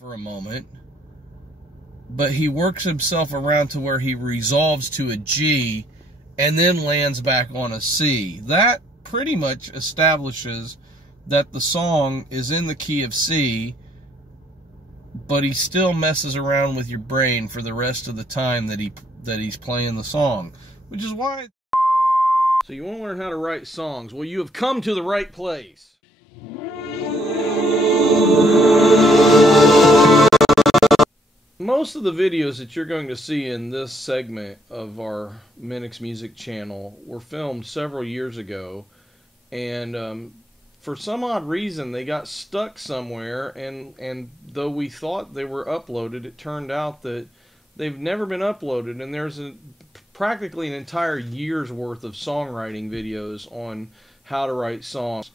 for a moment, but he works himself around to where he resolves to a G and then lands back on a C. That pretty much establishes that the song is in the key of C, but he still messes around with your brain for the rest of the time that he's playing the song, which is why. So you want to learn how to write songs? Well, you have come to the right place. Most of the videos that you're going to see in this segment of our Minnix music channel were filmed several years ago, and for some odd reason they got stuck somewhere, and though we thought they were uploaded, it turned out that they've never been uploaded, and there's practically an entire year's worth of songwriting videos on how to write songs.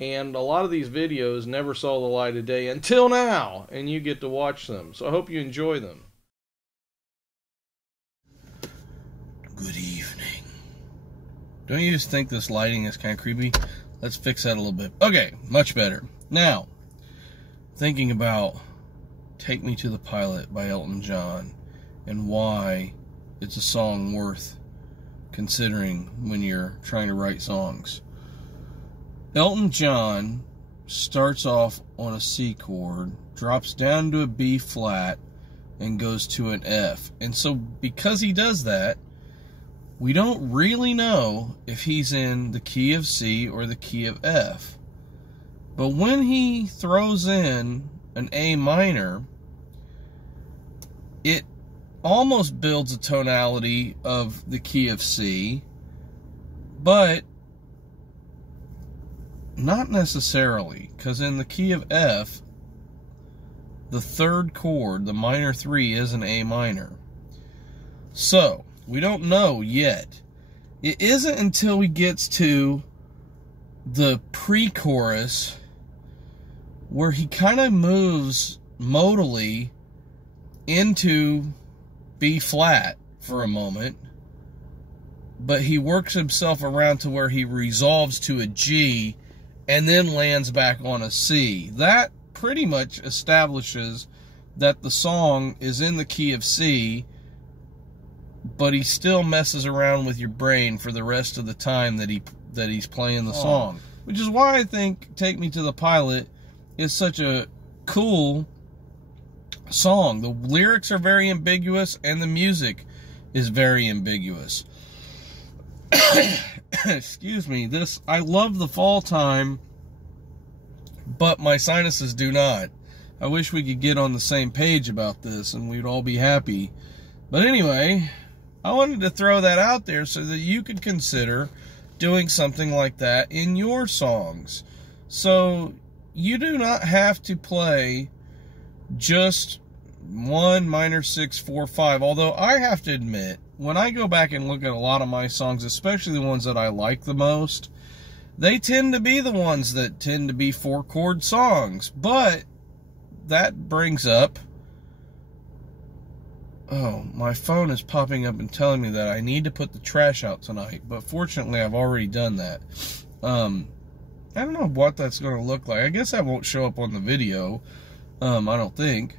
And a lot of these videos never saw the light of day until now, and you get to watch them. So I hope you enjoy them. Good evening. Don't you just think this lighting is kind of creepy? Let's fix that a little bit. Okay, much better. Now, thinking about Take Me to the Pilot by Elton John and why it's a song worth considering when you're trying to write songs. Elton John starts off on a C chord, drops down to a B flat, and goes to an F. And so because he does that, we don't really know if he's in the key of C or the key of F. But when he throws in an A minor, it almost builds a tonality of the key of C, but not necessarily, because in the key of F, the third chord, the minor 3, is an A minor. So, we don't know yet. It isn't until he gets to the pre-chorus where he kind of moves modally into B flat for a moment, but he works himself around to where he resolves to a G and then lands back on a C. That pretty much establishes that the song is in the key of C, but he still messes around with your brain for the rest of the time that he's playing the song. Which is why I think Take Me to the Pilot is such a cool song. The lyrics are very ambiguous, and the music is very ambiguous. Excuse me. I love the fall time, but my sinuses do not. I wish we could get on the same page about this and we'd all be happy. But anyway, I wanted to throw that out there so that you could consider doing something like that in your songs. So you do not have to play just 1 minor 6 4 5, although I have to admit, when I go back and look at a lot of my songs, especially the ones that I like the most, they tend to be the ones that tend to be 4-chord songs. But that brings up, oh, my phone is popping up and telling me that I need to put the trash out tonight, but fortunately I've already done that. I don't know what that's going to look like. I guess that won't show up on the video, I don't think.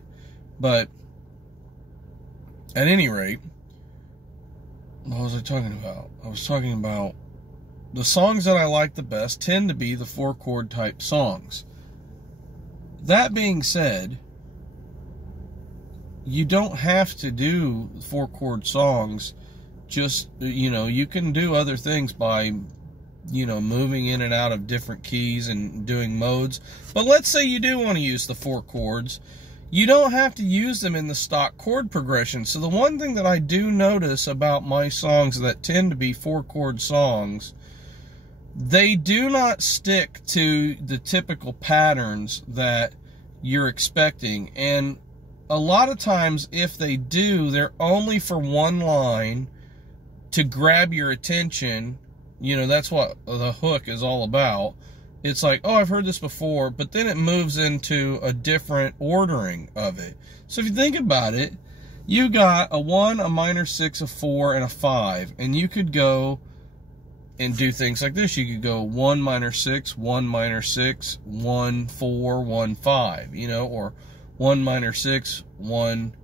But at any rate, what was I talking about? I was talking about the songs that I like the best tend to be the 4-chord type songs. That being said, you don't have to do 4-chord songs. Just, you can do other things by, moving in and out of different keys and doing modes. But let's say you do want to use the 4 chords. You don't have to use them in the stock chord progression. So the one thing that I do notice about my songs that tend to be 4-chord songs, they do not stick to the typical patterns that you're expecting. And a lot of times, if they do, they're only for one line to grab your attention. That's what the hook is all about. It's like, oh, I've heard this before, but then it moves into a different ordering of it. So if you think about it, you got a 1, a minor 6, a 4, and a 5. And you could go and do things like this. You could go 1 minor 6, 1 minor 6, 1 4, 1 5, or 1 minor 6, 1,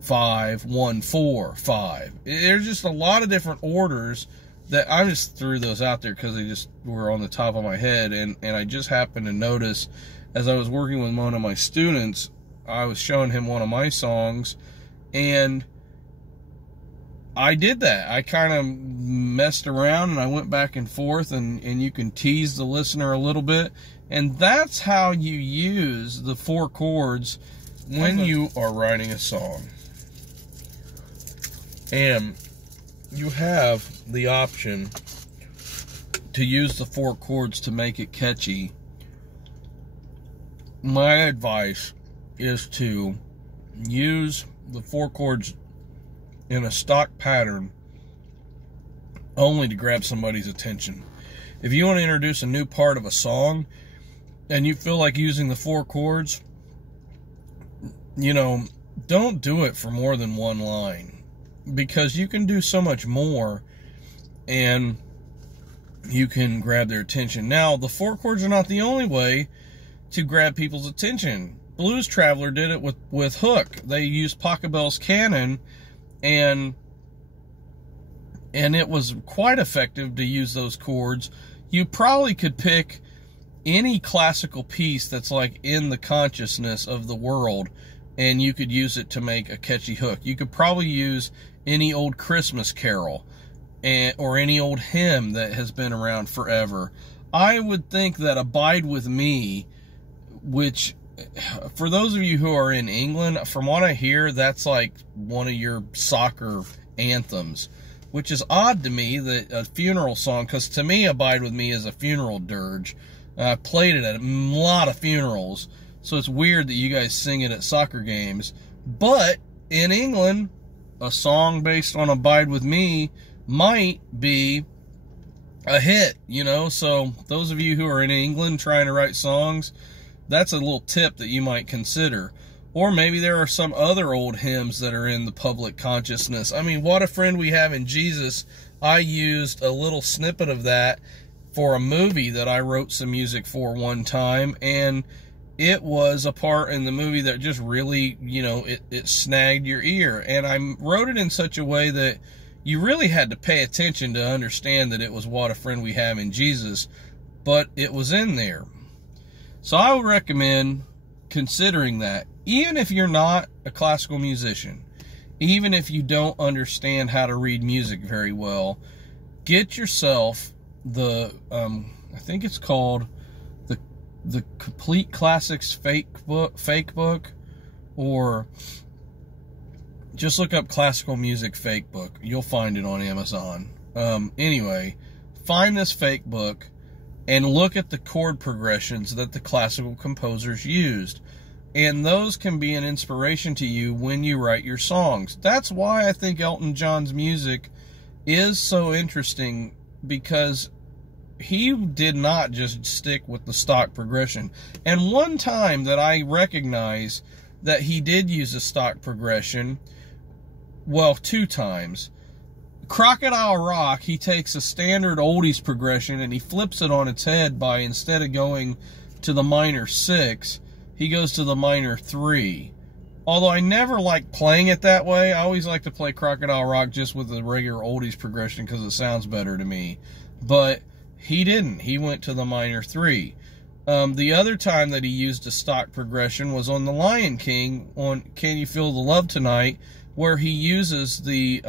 5, 1, 4, 5. There's just a lot of different orders that I just threw those out there because they just were on the top of my head, and I just happened to notice as I was working with one of my students, I was showing him one of my songs, and I did that. I kind of messed around and I went back and forth, and you can tease the listener a little bit, and that's how you use the 4 chords when you are writing a song. And you have the option to use the 4 chords to make it catchy. My advice is to use the 4 chords in a stock pattern only to grab somebody's attention. If you want to introduce a new part of a song and you feel like using the 4 chords, don't do it for more than one line, because you can do so much more and you can grab their attention. Now, the 4 chords are not the only way to grab people's attention. Blues Traveler did it with Hook. They used Pachelbel's canon, and it was quite effective to use those chords. You probably could pick any classical piece that's like in the consciousness of the world, and you could use it to make a catchy hook. You could probably use any old Christmas carol or any old hymn that has been around forever. I would think that Abide With Me, which, for those of you who are in England, from what I hear, that's like one of your soccer anthems, which is odd to me, that a funeral song, because to me, Abide With Me is a funeral dirge. I played it at a lot of funerals, so it's weird that you guys sing it at soccer games. But in England, a song based on Abide With Me might be a hit, So those of you who are in England trying to write songs, that's a little tip that you might consider. Or maybe there are some other old hymns that are in the public consciousness. I mean, What a Friend We Have in Jesus, I used a little snippet of that for a movie that I wrote some music for one time, and it was a part in the movie that just really, it snagged your ear. And I wrote it in such a way that you really had to pay attention to understand that it was What a Friend We Have in Jesus, but it was in there. So I would recommend considering that, even if you're not a classical musician, even if you don't understand how to read music very well, get yourself the, I think it's called the Complete Classics Fake Book, or just look up Classical Music Fake Book. You'll find it on Amazon. Anyway, find this fake book and look at the chord progressions that the classical composers used. And those can be an inspiration to you when you write your songs. That's why I think Elton John's music is so interesting, because he did not just stick with the stock progression. And one time that I recognize that he did use a stock progression, well, 2 times. Crocodile Rock, he takes a standard oldies progression and he flips it on its head by, instead of going to the minor 6, he goes to the minor 3. Although I never like playing it that way. I always like to play Crocodile Rock just with the regular oldies progression because it sounds better to me. But he didn't. He went to the minor 3. The other time that he used a stock progression was on The Lion King, on Can You Feel the Love Tonight, where he uses the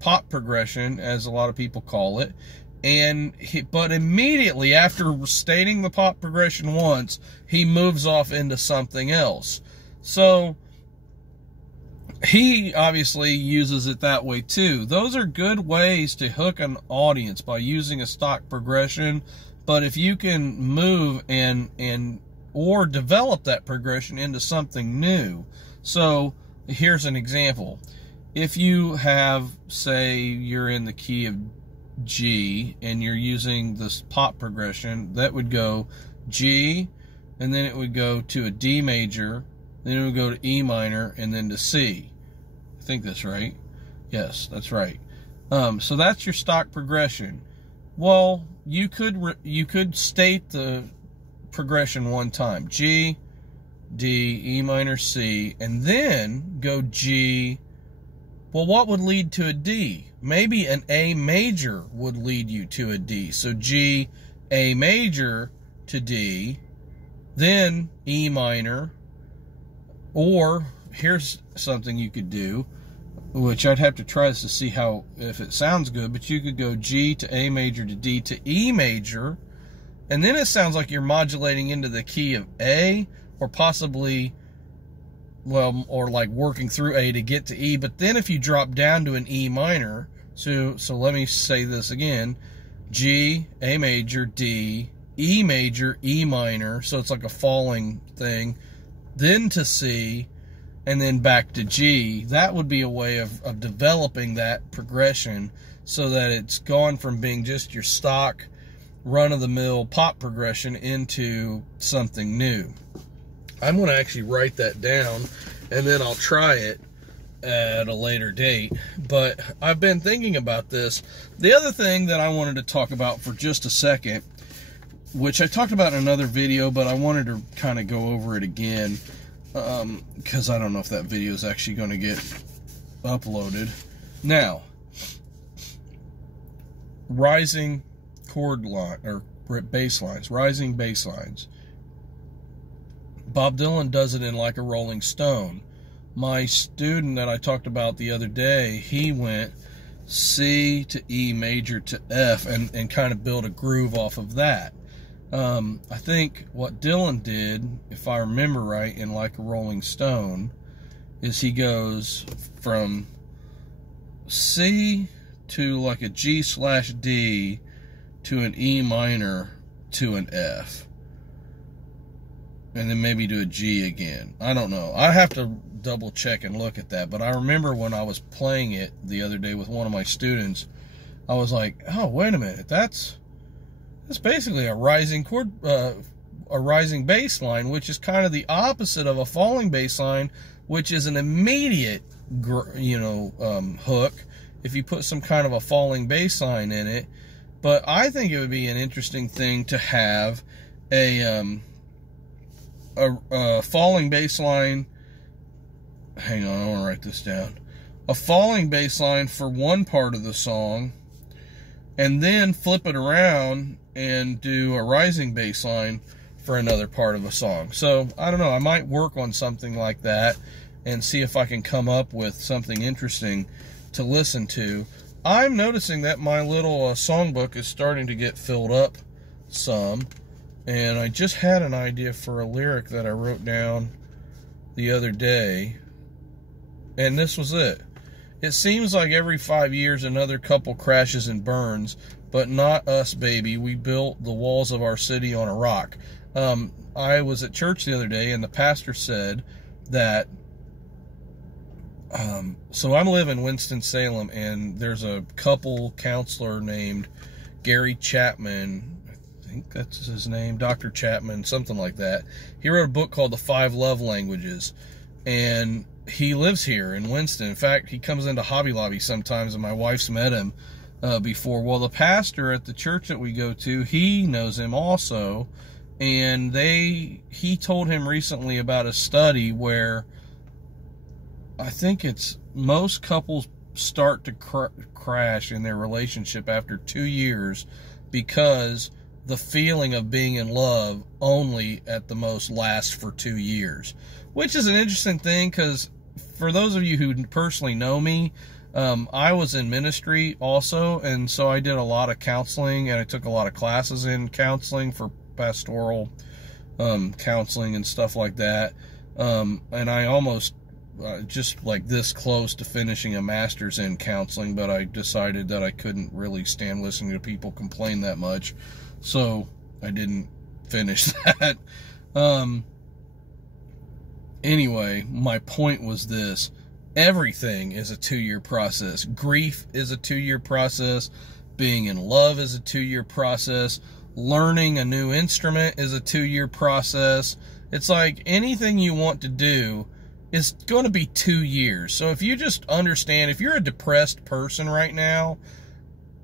pop progression, as a lot of people call it, but immediately after stating the pop progression once, he moves off into something else. So he obviously uses it that way too. Those are good ways to hook an audience, by using a stock progression. But if you can move or develop that progression into something new. So here's an example. If you have, say, you're in the key of G and you're using this pop progression, that would go G, and then it would go to a D major, then it would go to E minor, and then to C. I think that's right. Yes, that's right. So that's your stock progression. Well, you could state the progression one time: G, D, E minor, C, and then go G. Well, what would lead to a D? Maybe an A major would lead you to a D. So G, A major to D, then E minor, or here's something you could do, which I'd have to try this to see how, if it sounds good, but you could go G to A major to D to E major, and then it sounds like you're modulating into the key of A, or possibly, well, or like working through A to get to E. But then if you drop down to an E minor, so let me say this again, G, A major, D, E major, E minor, so it's like a falling thing, then to C, and then back to G. That would be a way of developing that progression so that it's gone from being just your stock run-of-the-mill pop progression into something new. I'm going to actually write that down, and then I'll try it at a later date. But I've been thinking about this. The other thing that I wanted to talk about for just a second, which I talked about in another video, but I wanted to kind of go over it again, because I don't know if that video is actually going to get uploaded. Now, rising chord line, or bass lines, rising bass lines. Bob Dylan does it in Like a Rolling Stone. My student that I talked about the other day, he went C to E major to F and kind of built a groove off of that. I think what Dylan did, if I remember right, in Like a Rolling Stone, is he goes from C to like a G/D to an E minor to an F. And then maybe do a G again. I don't know. I have to double check and look at that. But I remember when I was playing it the other day with one of my students, I was like, oh, wait a minute. That's basically a rising chord, a rising bass line, which is kind of the opposite of a falling bass line, which is an immediate, hook if you put some kind of a falling bass line in it. But I think it would be an interesting thing to have a falling bass line. Hang on, I want to write this down. A falling bass line for one part of the song, and then flip it around and do a rising bass line for another part of a song. So, I don't know, I might work on something like that and see if I can come up with something interesting to listen to. I'm noticing that my little songbook is starting to get filled up some. And I just had an idea for a lyric that I wrote down the other day. And this was it. It seems like every 5 years another couple crashes and burns, but not us, baby. We built the walls of our city on a rock. I was at church the other day, and the pastor said that, so I live in Winston-Salem, and there's a couple counselor named Gary Chapman. I think that's his name, Dr. Chapman, something like that. He wrote a book called The 5 Love Languages, and he lives here in Winston. In fact, he comes into Hobby Lobby sometimes, and my wife's met him before. Well, the pastor at the church that we go to, he knows him also, and he told him recently about a study where I think it's most couples start to crash in their relationship after 2 years because the feeling of being in love only at the most lasts for 2 years, which is an interesting thing because for those of you who personally know me, I was in ministry also, and so I did a lot of counseling, and I took a lot of classes in counseling for pastoral counseling and stuff like that, and I almost just like this close to finishing a master's in counseling, but I decided that I couldn't really stand listening to people complain that much, so I didn't finish that. Anyway, my point was this. Everything is a 2-year process. Grief is a 2-year process. Being in love is a 2-year process. Learning a new instrument is a 2-year process. It's like anything you want to do is going to be 2 years. So if you just understand, if you're a depressed person right now,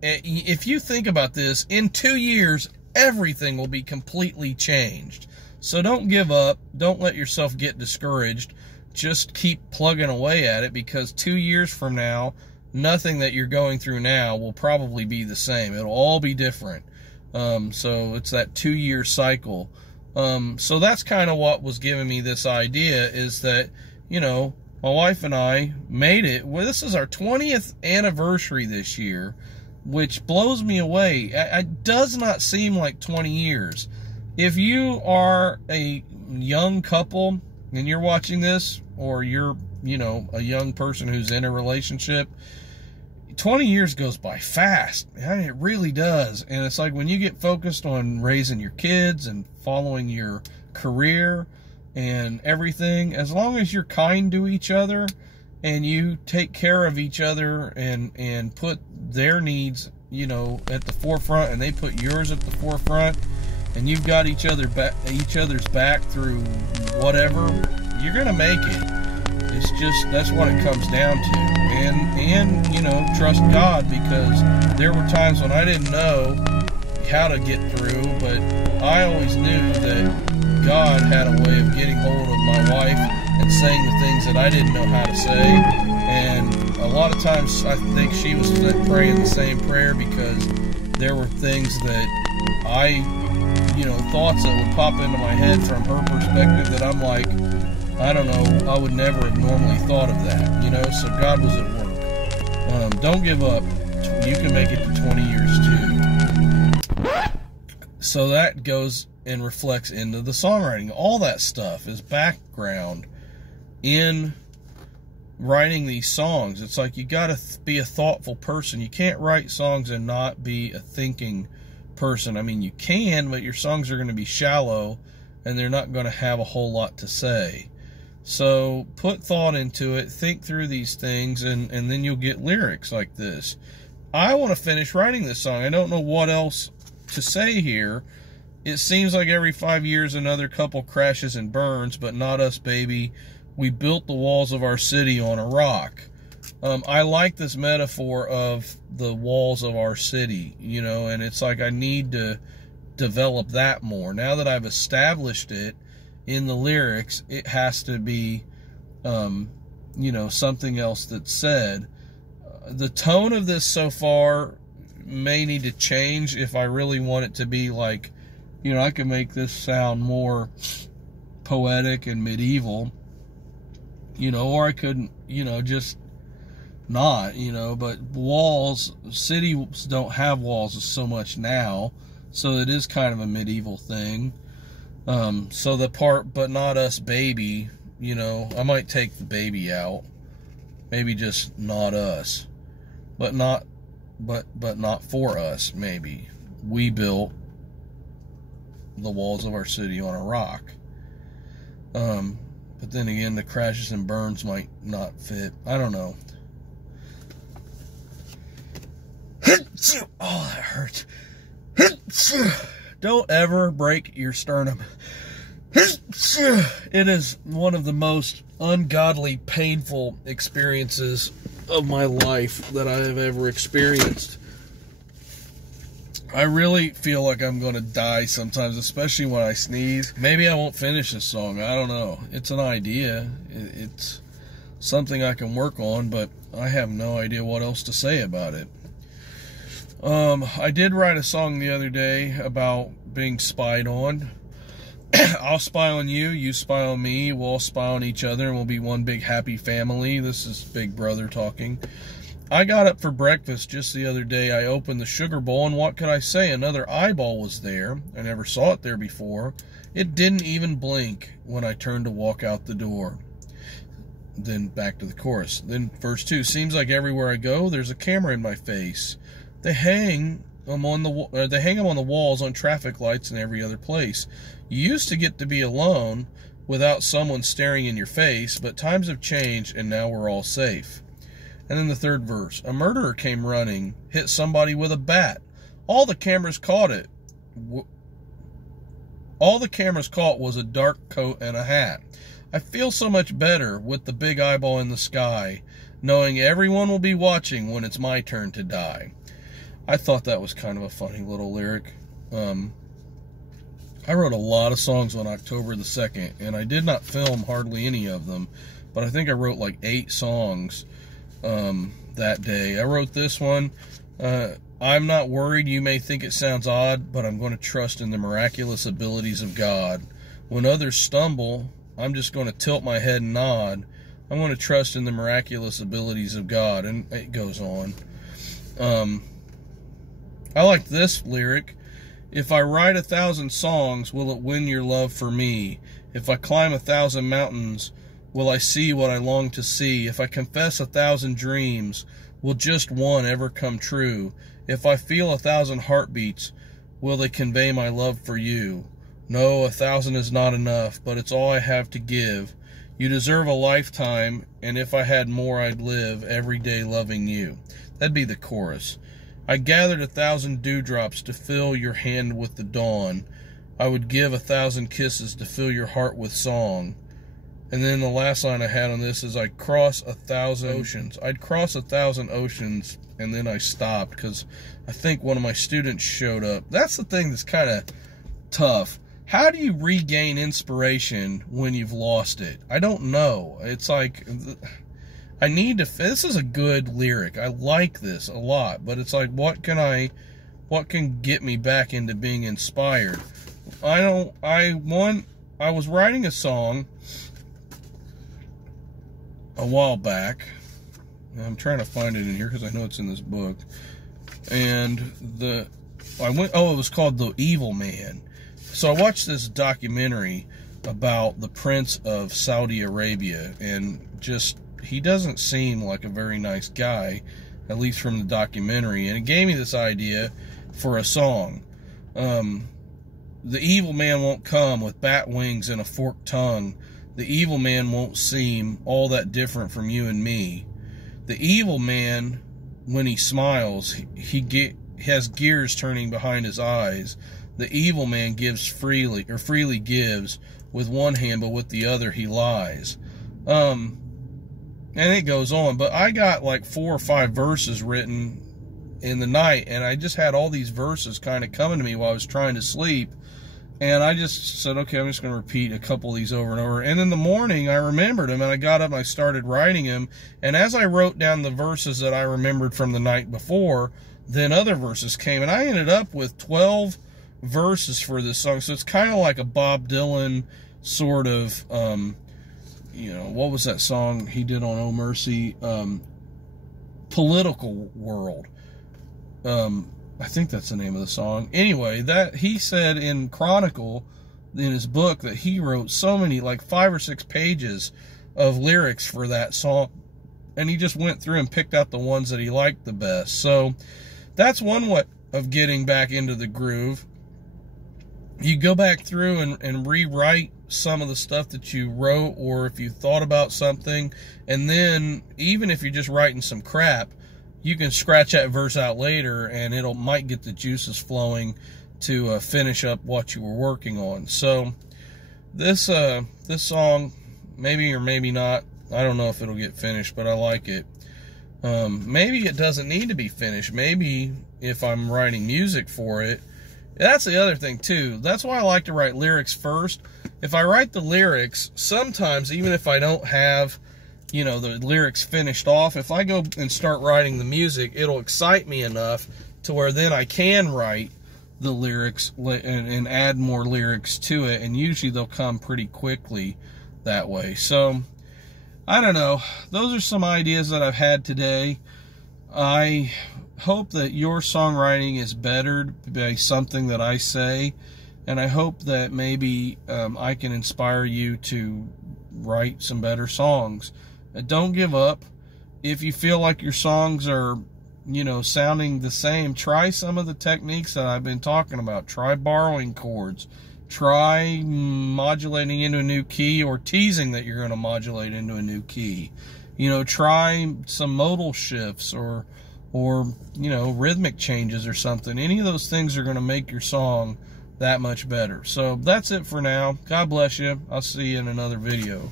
if you think about this, in 2 years, everything will be completely changed. So don't give up. Don't let yourself get discouraged. Just keep plugging away at it, because 2 years from now, nothing that you're going through now will probably be the same. It'll all be different. So it's that 2-year cycle. So that's kind of what was giving me this idea, is that, you know, my wife and I made it. Well, this is our 20th anniversary this year, which blows me away. It does not seem like 20 years. If you are a young couple and you're watching this, or you're, you know, a young person who's in a relationship, 20 years goes by fast. I mean, it really does. And it's like when you get focused on raising your kids and following your career and everything, as long as you're kind to each other and you take care of each other and put their needs, you know, at the forefront, and they put yours at the forefront, and you've got each other's back through whatever, you're gonna make it. It's just, that's what it comes down to. And you know, trust God, because there were times when I didn't know how to get through, but I always knew that God had a way of getting hold of my wife and saying the things that I didn't know how to say. And a lot of times I think she was praying the same prayer, because there were things that I, you know, thoughts that would pop into my head from her perspective that I'm like, I don't know, I would never have normally thought of that, you know. So God was at work. Don't give up. You can make it to 20 years too. So that goes and reflects into the songwriting. All that stuff is background in writing these songs. It's like you got to be a thoughtful person. You can't write songs and not be a thinking person. I mean, you can, but your songs are going to be shallow and they're not going to have a whole lot to say. So put thought into it, think through these things, and then you'll get lyrics like this. I want to finish writing this song. I don't know what else to say here. It seems like every 5 years another couple crashes and burns, but not us, baby. We built the walls of our city on a rock. I like this metaphor of the walls of our city, you know, and it's like I need to develop that more. Now that I've established it in the lyrics, it has to be, you know, something else that's said. The tone of this so far may need to change if I really want it to be like, you know, I can make this sound more poetic and medieval, you know, or I could, you know, just not, you know. But walls, cities don't have walls so much now, so it is kind of a medieval thing. So the part, but not us, baby, you know, I might take the baby out, maybe just not us, but not for us, maybe. We built the walls of our city on a rock. But then again, the crashes and burns might not fit. I don't know. Oh, that hurts. Don't ever break your sternum. It is one of the most ungodly, painful experiences of my life that I have ever experienced. I really feel like I'm going to die sometimes, especially when I sneeze. Maybe I won't finish this song. I don't know. It's an idea. It's something I can work on, but I have no idea what else to say about it. I did write a song the other day about being spied on. I'll spy on you, you spy on me, we'll all spy on each other, and we'll be one big happy family. This is Big Brother talking. I got up for breakfast just the other day. I opened the sugar bowl, and what could I say? Another eyeball was there. I never saw it there before. It didn't even blink when I turned to walk out the door. Then back to the chorus. Then verse 2. Seems like everywhere I go, there's a camera in my face. They hang them on the walls, on traffic lights, and every other place. You used to get to be alone without someone staring in your face, but times have changed, and now we're all safe. And then the third verse. A murderer came running, hit somebody with a bat. All the cameras caught it. All the cameras caught was a dark coat and a hat. I feel so much better with the big eyeball in the sky, knowing everyone will be watching when it's my turn to die. I thought that was kind of a funny little lyric. I wrote a lot of songs on October the 2nd, and I did not film hardly any of them, but I think I wrote like 8 songs that day. I wrote this one, I'm not worried you may think it sounds odd, but I'm going to trust in the miraculous abilities of God. When others stumble, I'm just going to tilt my head and nod. I'm going to trust in the miraculous abilities of God. And it goes on. I like this lyric. If I write 1,000 songs, will it win your love for me? If I climb 1,000 mountains, will I see what I long to see? If I confess 1,000 dreams, will just one ever come true? If I feel 1,000 heartbeats, will they convey my love for you? No, 1,000 is not enough, but it's all I have to give. You deserve a lifetime, and if I had more, I'd live every day loving you. That'd be the chorus. I gathered 1,000 dewdrops to fill your hand with the dawn. I would give 1,000 kisses to fill your heart with song. And then the last line I had on this is, I'd cross 1,000 oceans. I'd cross 1,000 oceans, and then I stopped because I think one of my students showed up. That's the thing that's kind of tough. How do you regain inspiration when you've lost it? I don't know. It's like, I need to, this is a good lyric. I like this a lot, but it's like, what can get me back into being inspired? I was writing a song a while back. I'm trying to find it in here because I know it's in this book. And it was called The Evil Man. So I watched this documentary about the Prince of Saudi Arabia, and just, he doesn't seem like a very nice guy, at least from the documentary, and it gave me this idea for a song. The evil man won't come with bat wings and a forked tongue. The evil man won't seem all that different from you and me. The evil man, when he smiles, he has gears turning behind his eyes. The evil man gives freely gives with one hand, but with the other he lies. And it goes on, but I got like 4 or 5 verses written in the night, and I just had all these verses kind of coming to me while I was trying to sleep. And I just said, okay, I'm just going to repeat a couple of these over and over. And in the morning, I remembered them, and I got up and I started writing them. And as I wrote down the verses that I remembered from the night before, then other verses came. And I ended up with 12 verses for this song. So it's kind of like a Bob Dylan sort of, what was that song he did on Oh Mercy? Political World. I think that's the name of the song. Anyway, that he said in Chronicle, in his book, that he wrote so many, like 5 or 6 pages of lyrics for that song, and he just went through and picked out the ones that he liked the best. So that's one way of getting back into the groove. You go back through and rewrite some of the stuff that you wrote, or if you thought about something, and then even if you're just writing some crap, you can scratch that verse out later, and might get the juices flowing to finish up what you were working on. So this song, maybe or maybe not, I don't know if it'll get finished, but I like it. Maybe it doesn't need to be finished. Maybe if I'm writing music for it, that's the other thing too. That's why I like to write lyrics first. If I write the lyrics, sometimes even if I don't have the lyrics finished off, if I go and start writing the music, it'll excite me enough to where then I can write the lyrics and add more lyrics to it, and usually they'll come pretty quickly that way. So I don't know, those are some ideas that I've had today. I hope that your songwriting is bettered by something that I say, and I hope that maybe I can inspire you to write some better songs. Don't give up. If you feel like your songs are, sounding the same, try some of the techniques that I've been talking about. Try borrowing chords. Try modulating into a new key, or teasing that you're going to modulate into a new key. Try some modal shifts or rhythmic changes or something. Any of those things are going to make your song that much better. So that's it for now. God bless you. I'll see you in another video.